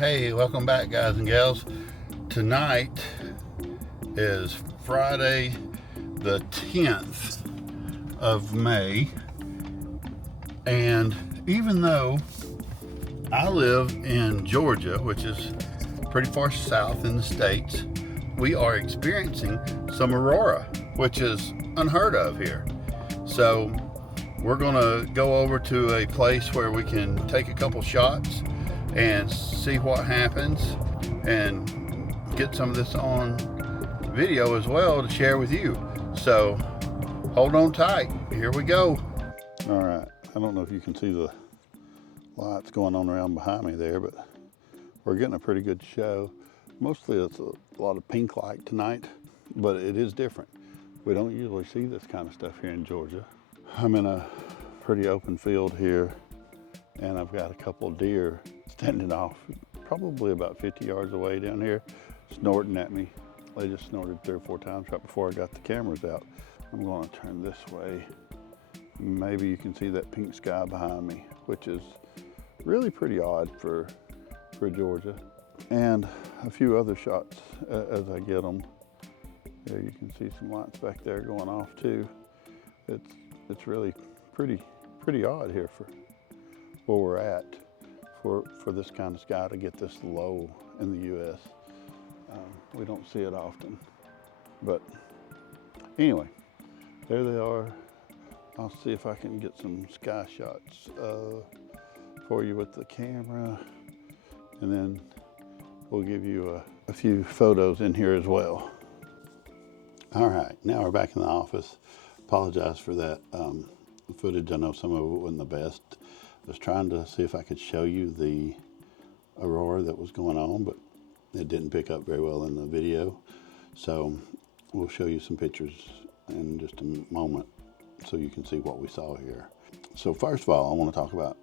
Hey, welcome back, guys and gals. Tonight is Friday the 10th of May, and even though I live in Georgia, which is pretty far south in the States, we are experiencing some aurora, which is unheard of here. So we're gonna go over to a place where we can take a couple shots and see what happens and get some of this on video as well to share with you. So hold on tight, here we go. All right, I don't know if you can see the lights going on around behind me there, but we're getting a pretty good show. Mostly it's a lot of pink light tonight, but it is different. We don't usually see this kind of stuff here in Georgia. I'm in a pretty open field here, and I've got a couple of deer standing off probably about 50 yards away down here, snorting at me. They just snorted 3 or 4 times right before I got the cameras out. I'm going to turn this way. Maybe you can see that pink sky behind me, which is really pretty odd for Georgia. And a few other shots as I get them. There you can see some lights back there going off too. It's really pretty odd here for where we're at for this kind of sky to get this low in the U.S. We don't see it often, but anyway, there they are. I'll see if I can get some sky shots for you with the camera, and then we'll give you a few photos in here as well. All right, now we're back in the office. Apologize for that footage. I know some of it wasn't the best. I was trying to see if I could show you the aurora that was going on, but it didn't pick up very well in the video. So we'll show you some pictures in just a moment so you can see what we saw here. So first of all, I want to talk about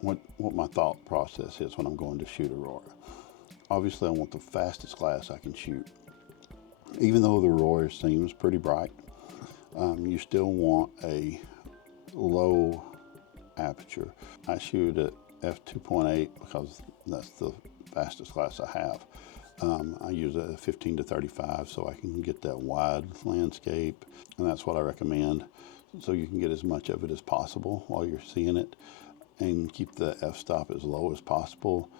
what my thought process is when I'm going to shoot aurora. Obviously, I want the fastest glass I can shoot. Even though the aurora seems pretty bright, you still want a low aperture. I shoot at f2.8 because that's the fastest glass I have. I use a 15 to 35 so I can get that wide landscape, and that's what I recommend, so you can get as much of it as possible while you're seeing it, and keep the f-stop as low as possible.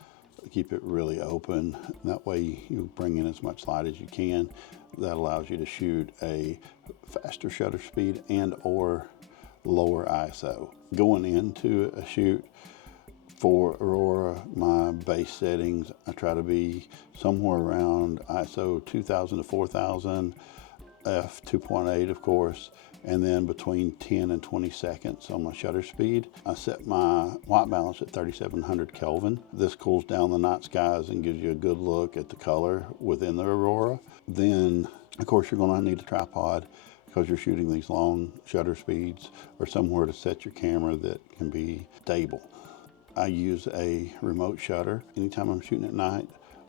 Keep it really open. That way you bring in as much light as you can. That allows you to shoot a faster shutter speed and or lower ISO. Going into a shoot for aurora, my base settings, I try to be somewhere around ISO 2000 to 4000, f2.8 of course, and then between 10 and 20 seconds on my shutter speed. I set my white balance at 3700 Kelvin. This cools down the night skies and gives you a good look at the color within the aurora. Then, of course, you're going to need a tripod because you're shooting these long shutter speeds, or somewhere to set your camera that can be stable. I use a remote shutter anytime I'm shooting at night,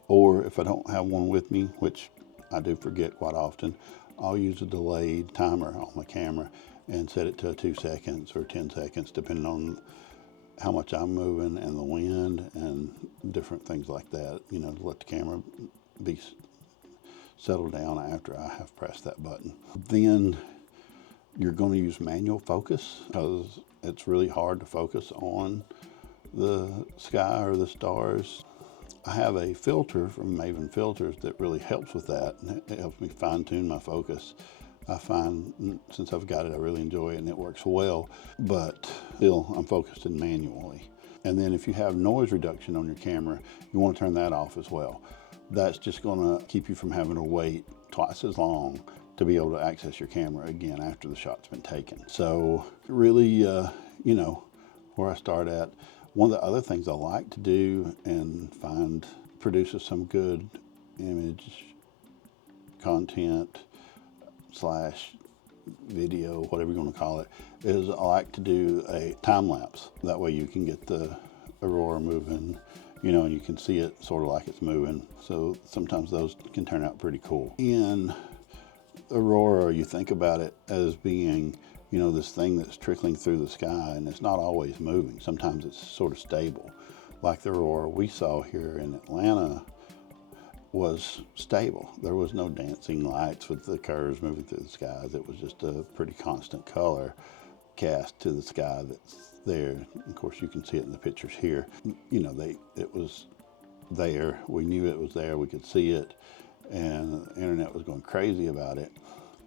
or if I don't have one with me, which I do forget quite often, I'll use a delayed timer on my camera and set it to 2 seconds or 10 seconds, depending on how much I'm moving and the wind and different things like that, you know, to let the camera be settled down after I have pressed that button. Then you're going to use manual focus because it's really hard to focus on the sky or the stars. I have a filter from Maven Filters that really helps with that. It helps me fine-tune my focus. I find since I've got it, I really enjoy it and it works well, but still I'm focused in manually. And then if you have noise reduction on your camera, you want to turn that off as well. That's just going to keep you from having to wait twice as long to be able to access your camera again after the shot's been taken. So really, you know, where I start at. One of the other things I like to do and find produces some good image content / video, whatever you want to call it, is I like to do a time lapse. That way you can get the aurora moving, you know, and you can see it sort of like it's moving. So sometimes those can turn out pretty cool. In aurora, you think about it as being, you know, this thing that's trickling through the sky, and it's not always moving. Sometimes it's sort of stable. like the aurora we saw here in Atlanta was stable. There was no dancing lights with the curves moving through the skies. It was just a pretty constant color cast to the sky that's there. Of course, you can see it in the pictures here. You know, it was there. We knew it was there. We could see it, and the internet was going crazy about it,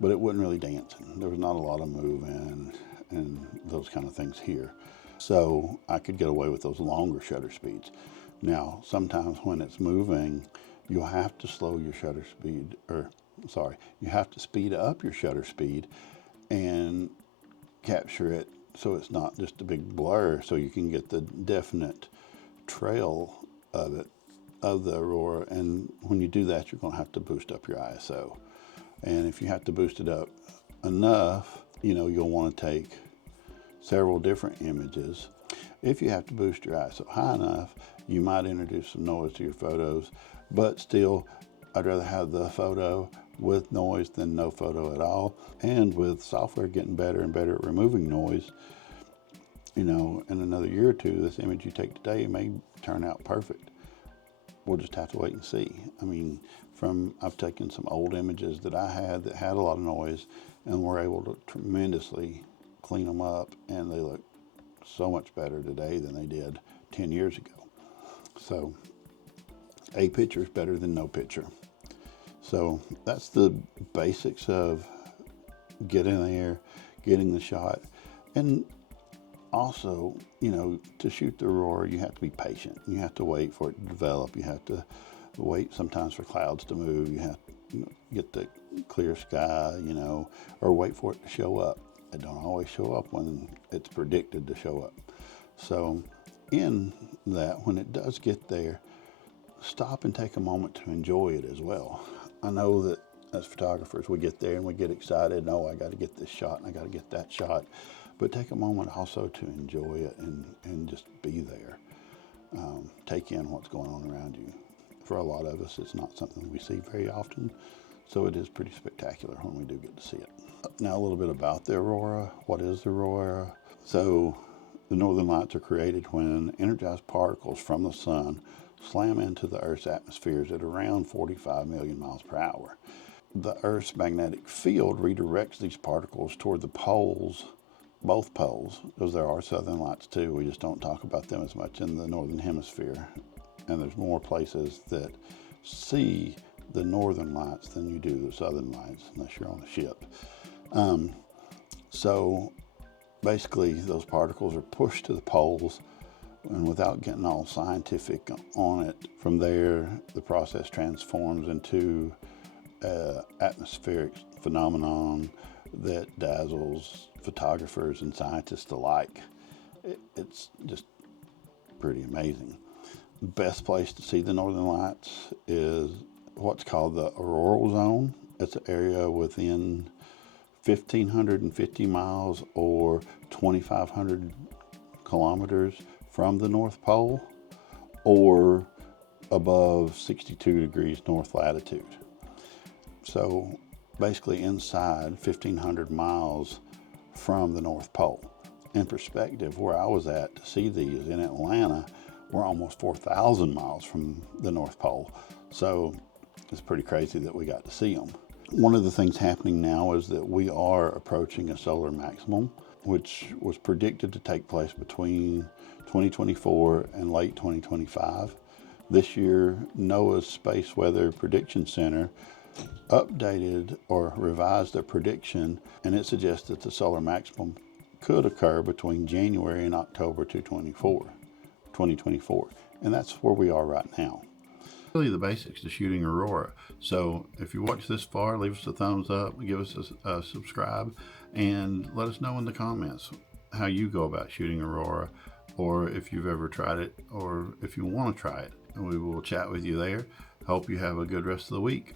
but it wasn't really dancing. There was not a lot of moving and those kind of things here. So I could get away with those longer shutter speeds. Now, sometimes when it's moving, you'll have to slow your shutter speed, you have to speed up your shutter speed and capture it so it's not just a big blur, so you can get the definite trail of it, of the aurora. And when you do that, you're going to have to boost up your ISO. And if you have to boost it up enough, you know, you'll want to take several different images. If you have to boost your ISO high enough, you might introduce some noise to your photos, but still, I'd rather have the photo with noise than no photo at all. And with software getting better and better at removing noise, you know, in another year or two, this image you take today may turn out perfect. We'll just have to wait and see. I mean, I've taken some old images that I had that had a lot of noise, and we're able to tremendously clean them up, and they look so much better today than they did 10 years ago. So a picture is better than no picture. So that's the basics of getting there, getting the shot. And also, you know, to shoot the aurora, you have to be patient. You have to wait for it to develop. You have to wait sometimes for clouds to move. You have to get the clear sky, you know, or wait for it to show up. It don't always show up when it's predicted to show up. So in that, when it does get there, stop and take a moment to enjoy it as well. I know that as photographers, we get there and we get excited. No, I got to get this shot and I got to get that shot. But take a moment also to enjoy it and just be there. Take in what's going on around you. For a lot of us, it's not something we see very often, so it is pretty spectacular when we do get to see it. Now a little bit about the aurora. What is the aurora? So the northern lights are created when energized particles from the sun slam into the Earth's atmospheres at around 45 million miles per hour. The Earth's magnetic field redirects these particles toward the poles, both poles, because there are southern lights too. We just don't talk about them as much in the northern hemisphere. And there's more places that see the northern lights than you do the southern lights, unless you're on a ship. So basically those particles are pushed to the poles, and without getting all scientific on it, from there the process transforms into an atmospheric phenomenon that dazzles photographers and scientists alike. It's just pretty amazing. The best place to see the northern lights is what's called the auroral zone. It's an area within 1,550 miles or 2,500 kilometers from the North Pole, or above 62 degrees north latitude. So basically inside 1,500 miles from the North Pole. In perspective, where I was at to see these in Atlanta, we're almost 4,000 miles from the North Pole. So it's pretty crazy that we got to see them. One of the things happening now is that we are approaching a solar maximum, which was predicted to take place between 2024 and late 2025. This year, NOAA's Space Weather Prediction Center updated or revised their prediction, and it suggests that the solar maximum could occur between January and October 2024. And that's where we are right now. Really the basics to shooting aurora. So if you watch this far, leave us a thumbs up, give us a subscribe, and let us know in the comments how you go about shooting aurora, or if you've ever tried it, or if you want to try it. And we will chat with you there. Hope you have a good rest of the week.